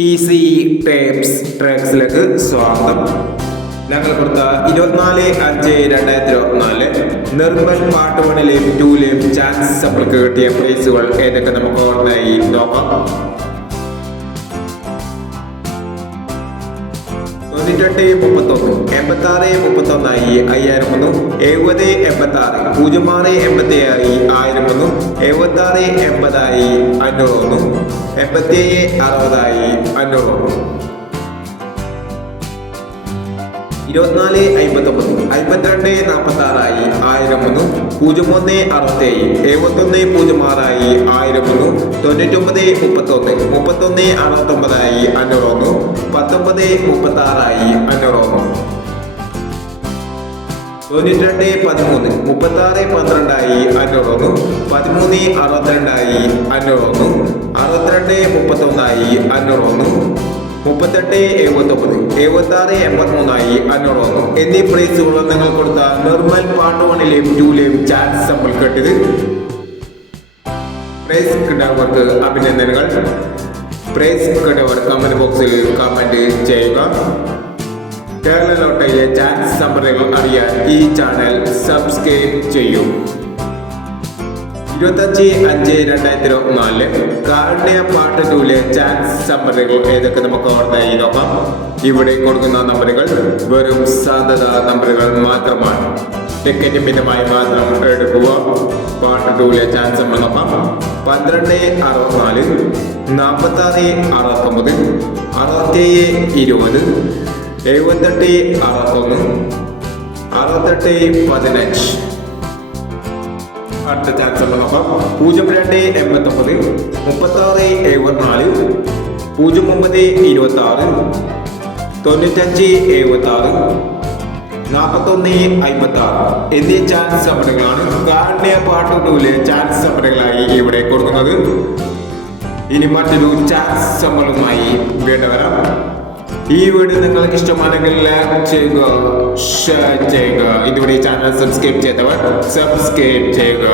Easy tapes ട്രാക്സിലേക്ക് സ്വാഗതം. ഞങ്ങൾ കൊടുത്ത 24/5/2024 നിർമ്മൽ പാർട്ട് 1ലെയും 2ലെയും ചാൻസ് നമ്മൾക്ക് കിട്ടിയ പ്രൈസുകൾ ഏതൊക്കെ നമുക്ക് ഓർമ്മയായി നോക്കാം. 98-31, 86-31 5001, 70-86, 06-87 1001, 76-80 501, 77-60 501. 24-59, 52-46 1001, 01-67 71-06 1001, 99-31, 31-69 501, 19-36 501. 92-13, 36-12 501, 13-62 501, 62-31 501, 38-79, 76-83 501 എന്നീ പ്രൈസുകൾ നിങ്ങൾ കൊടുത്ത നിർമ്മൽ പാർട്ട് 1ലെയും 2ലെയും ചാൻസ് നമ്മൾ കേട്ടത്. പ്രൈസ് കിട്ടിയവർക്ക് അഭിനന്ദനങ്ങൾ. പ്രൈസ് കിട്ടിയവർ കമന്റ് ബോക്സിൽ കമന്റ് ചെയ്യുക. കേരള ലോട്ടറിയിലെ ചാൻസ് നമ്പറുകൾ അറിയാൻ ഈ ചാനൽ സബ്സ്ക്രൈബ് ചെയ്യൂ. 25-5-2024 കാർഡിയ പാർട്ട് 2ലെ ചാൻസ് നമ്പറുകൾ ഏതൊക്കെ നമുക്ക് ഓർമ്മയായി നോക്കാം. ഇവിടെ കൊടുക്കുന്ന നമ്പറുകൾ വെറും സാധ്യത നമ്പറുകൾ മാത്രമാണ്. ടിക്കറ്റ് മിതമായി മാത്രം എടുക്കുക. പാർട്ട് 2ലെ ചാൻസ് നമ്മൾ നോക്കാം. 12-64, 46-69, 67-20, 78-61, 68-15. അടുത്ത ചാൻസ് നമ്മൾ നോക്കാം. 02-89, 36-74, 09-26, 95-76, 41-56 എന്നീ ചാൻസ് നമ്പറുകളാണ് കാർഡിയ പാർട്ട് 2ലെ ചാൻസ് നമ്പറുകളായി ഇവിടെ കൊടുക്കുന്നത്. ഇനി മറ്റൊരു ചാൻസ് നമ്പറുമായി വീണ്ടും വരാം. ഈ വീഡിയോ നിങ്ങൾക്ക് ഇഷ്ടമാണെങ്കിൽ ലൈക്ക് ചെയ്യുക, ഷെയർ ചെയ്യുക. ഇതുവരെ ചാനൽ സബ്സ്ക്രൈബ് ചെയ്തവർ സബ്സ്ക്രൈബ് ചെയ്യുക.